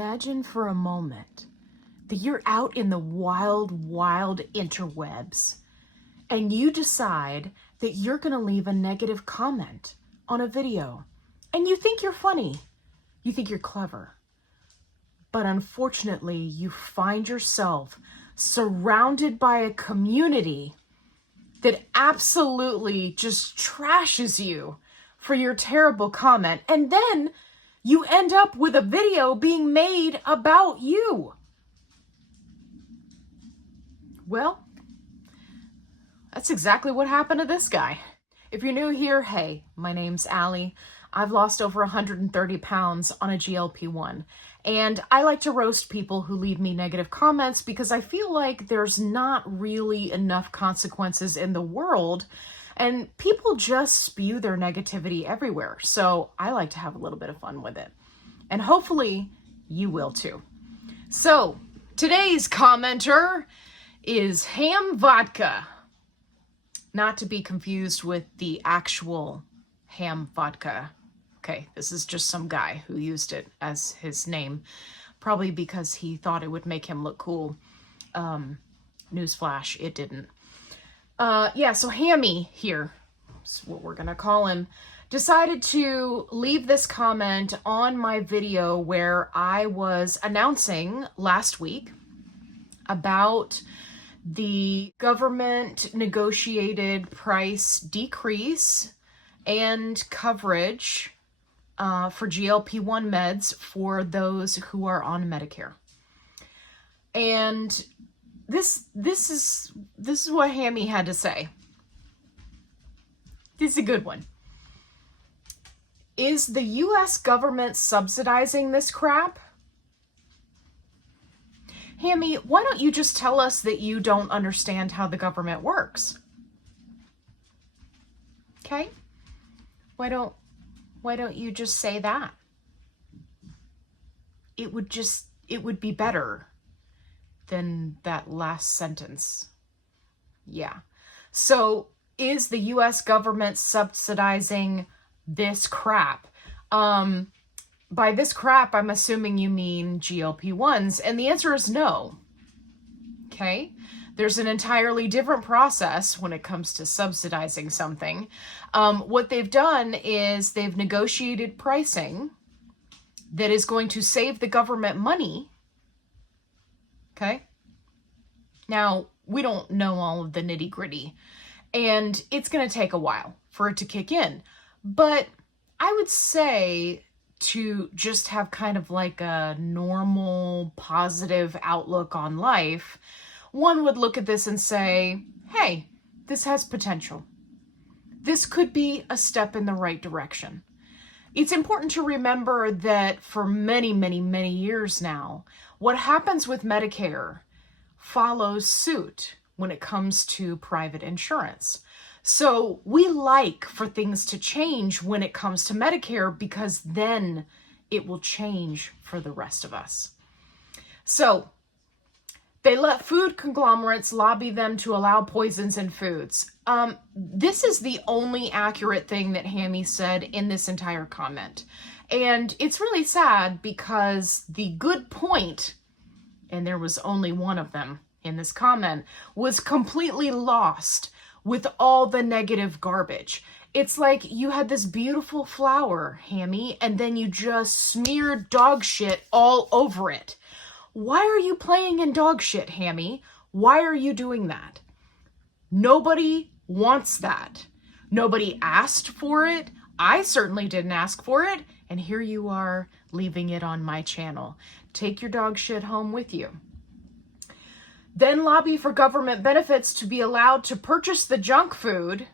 Imagine for a moment that you're out in the wild, wild interwebs and you decide that you're going to leave a negative comment on a video. And you think you're funny. You think you're clever. But unfortunately, you find yourself surrounded by a community that absolutely just trashes you for your terrible comment. And then you end up with a video being made about you. Well, that's exactly what happened to this guy. If you're new here, hey, my name's Allie. I've lost over 130 pounds on a GLP-1. And I like to roast people who leave me negative comments because I feel like there's not really enough consequences in the world and people just spew their negativity everywhere. So I like to have a little bit of fun with it. And hopefully you will too. So today's commenter is Ham Vodka. Not to be confused with the actual Ham Vodka. Okay, this is just some guy who used it as his name, probably because he thought it would make him look cool. Newsflash, it didn't. Yeah, so Hammy here, is what we're gonna call him, decided to leave this comment on my video where I was announcing last week about the government negotiated price decrease and coverage for GLP-1 meds for those who are on Medicare. And this is what Hammy had to say. This is a good one. Is the US government subsidizing this crap? Hammy, why don't you just tell us that you don't understand how the government works? Okay? Why don't you just say that? It would be better than that last sentence. Yeah. So is the US government subsidizing this crap? By this crap, I'm assuming you mean GLP-1s, and the answer is no. Okay? There's an entirely different process when it comes to subsidizing something. What they've done is they've negotiated pricing that is going to save the government money. Okay? Now, we don't know all of the nitty-gritty, and it's going to take a while for it to kick in. But I would say to just have kind of like a normal, positive outlook on life, one would look at this and say, hey, this has potential. This could be a step in the right direction. It's important to remember that for many, many, many years now, what happens with Medicare follows suit when it comes to private insurance. So we like for things to change when it comes to Medicare because then it will change for the rest of us. So they let food conglomerates lobby them to allow poisons in foods. This is the only accurate thing that Hammy said in this entire comment. And it's really sad because the good point, and there was only one of them in this comment, was completely lost with all the negative garbage. It's like you had this beautiful flower, Hammy, and then you just smeared dog shit all over it. Why are you playing in dog shit, Hammy? Why are you doing that? Nobody wants that. Nobody asked for it. I certainly didn't ask for it. And here you are leaving it on my channel. Take your dog shit home with you. Then lobby for government benefits to be allowed to purchase the junk food.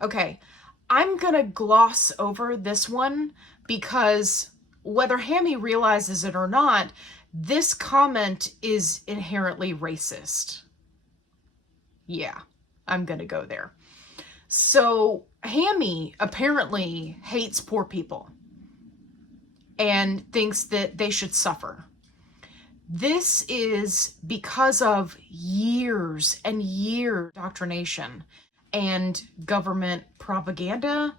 Okay, I'm gonna gloss over this one because whether Hammy realizes it or not, this comment is inherently racist. Yeah, I'm gonna go there. So Hammy apparently hates poor people and thinks that they should suffer. This is because of years and years of indoctrination and government propaganda.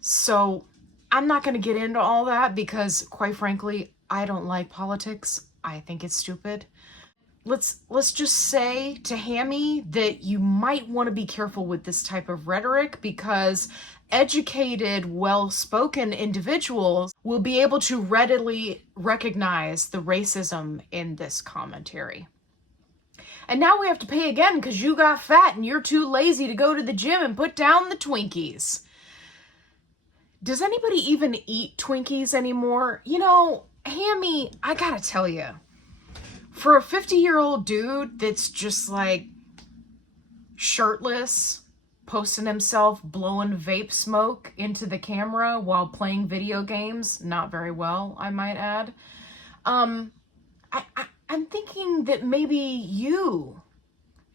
So I'm not going to get into all that because, quite frankly, I don't like politics. I think it's stupid. Let's just say to Hammy that you might want to be careful with this type of rhetoric, because educated, well-spoken individuals will be able to readily recognize the racism in this commentary. And now we have to pay again because you got fat and you're too lazy to go to the gym and put down the Twinkies. Does anybody even eat Twinkies anymore? You know, Hammy, I gotta tell you, for a 50-year-old dude that's just like shirtless, posting himself blowing vape smoke into the camera while playing video games, not very well, I might add. I'm thinking that maybe you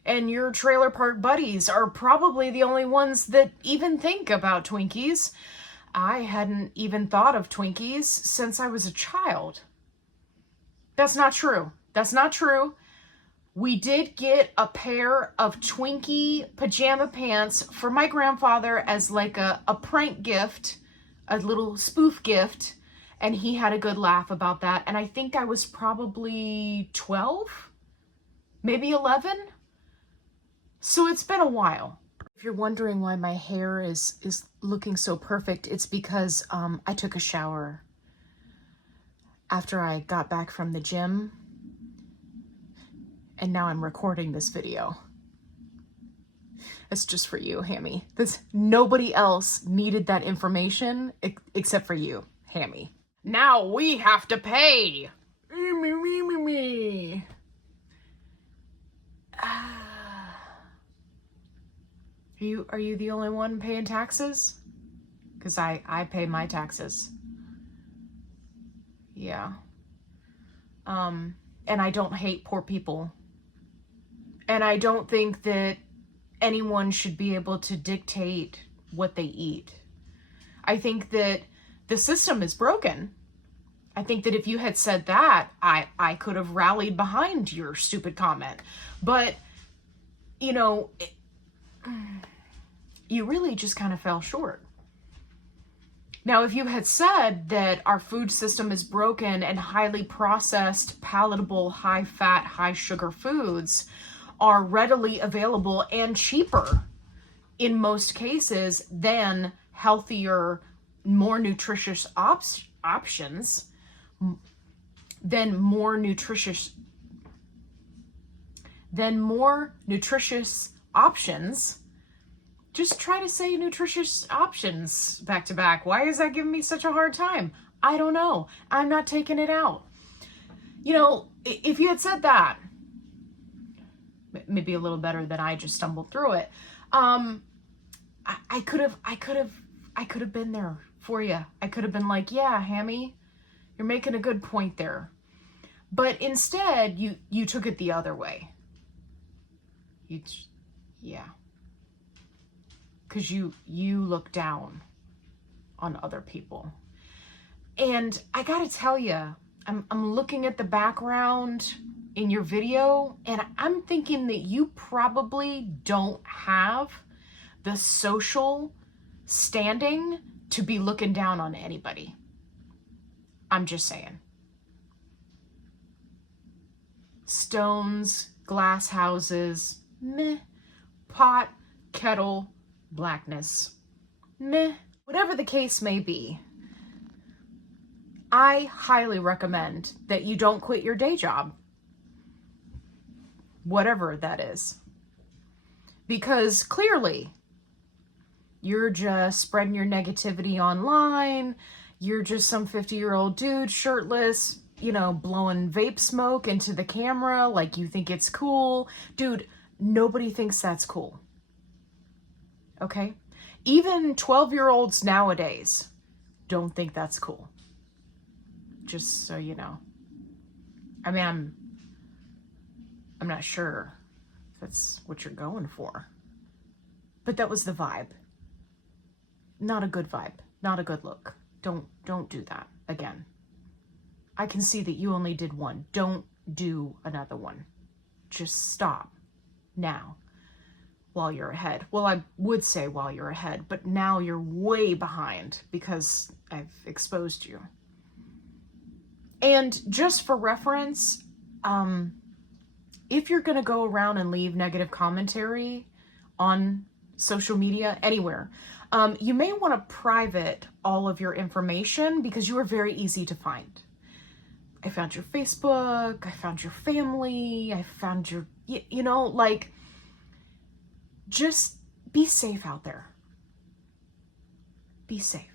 and your trailer park buddies are probably the only ones that even think about Twinkies. I hadn't even thought of Twinkies since I was a child. That's not true. That's not true. We did get a pair of Twinkie pajama pants for my grandfather as like a prank gift, a little spoof gift, and he had a good laugh about that. And I think I was probably 12, maybe 11. So it's been a while. If you're wondering why my hair is looking so perfect, it's because I took a shower after I got back from the gym. And now I'm recording this video. It's just for you, Hammy. Nobody else needed that information except for you, Hammy. Now we have to pay. Are you the only one paying taxes? Because I pay my taxes. Yeah. And I don't hate poor people. And I don't think that anyone should be able to dictate what they eat. I think that the system is broken. I think that if you had said that, I could have rallied behind your stupid comment. But, you know, you really just kind of fell short. Now, if you had said that our food system is broken and highly processed, palatable, high-fat, high-sugar foods are readily available and cheaper in most cases than healthier, more nutritious options, then more nutritious options. Just try to say nutritious options back to back. Why is that giving me such a hard time? I don't know. I'm not taking it out. You know, if you had said that, maybe a little better than I just stumbled through it. I could have been there for you. I could have been like, yeah, Hammy, you're making a good point there. But instead, you took it the other way. Yeah. Because you look down on other people. And I gotta tell you, I'm looking at the background in your video, and I'm thinking that you probably don't have the social standing to be looking down on anybody. I'm just saying. Stones, glass houses, meh. Pot, kettle, blackness, meh. Whatever the case may be, I highly recommend that you don't quit your day job. Whatever that is. Because clearly, you're just spreading your negativity online. You're just some 50-year-old dude, shirtless, you know, blowing vape smoke into the camera like you think it's cool. Dude, nobody thinks that's cool. Okay? Even 12-year-olds nowadays don't think that's cool. Just so you know. I mean, I'm not sure if that's what you're going for. But that was the vibe. Not a good vibe. Not a good look. Don't do that again. I can see that you only did one. Don't do another one. Just stop now while you're ahead. Well, I would say while you're ahead, but now you're way behind because I've exposed you. And just for reference, if you're going to go around and leave negative commentary on social media, anywhere, you may want to private all of your information because you are very easy to find. I found your Facebook, I found your family, I found your, you know, like, just be safe out there. Be safe.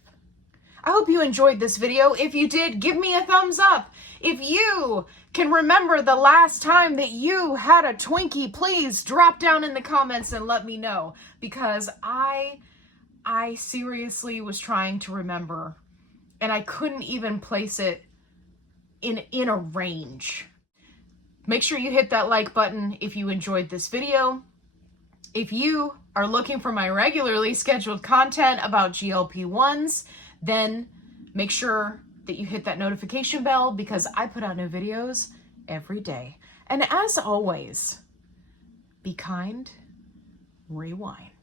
I hope you enjoyed this video. If you did, give me a thumbs up. If you can remember the last time that you had a Twinkie, please drop down in the comments and let me know, because I seriously was trying to remember and I couldn't even place it in a range. Make sure you hit that like button if you enjoyed this video. If you are looking for my regularly scheduled content about GLP-1s, then make sure that you hit that notification bell because I put out new videos every day. And as always, be kind, rewind.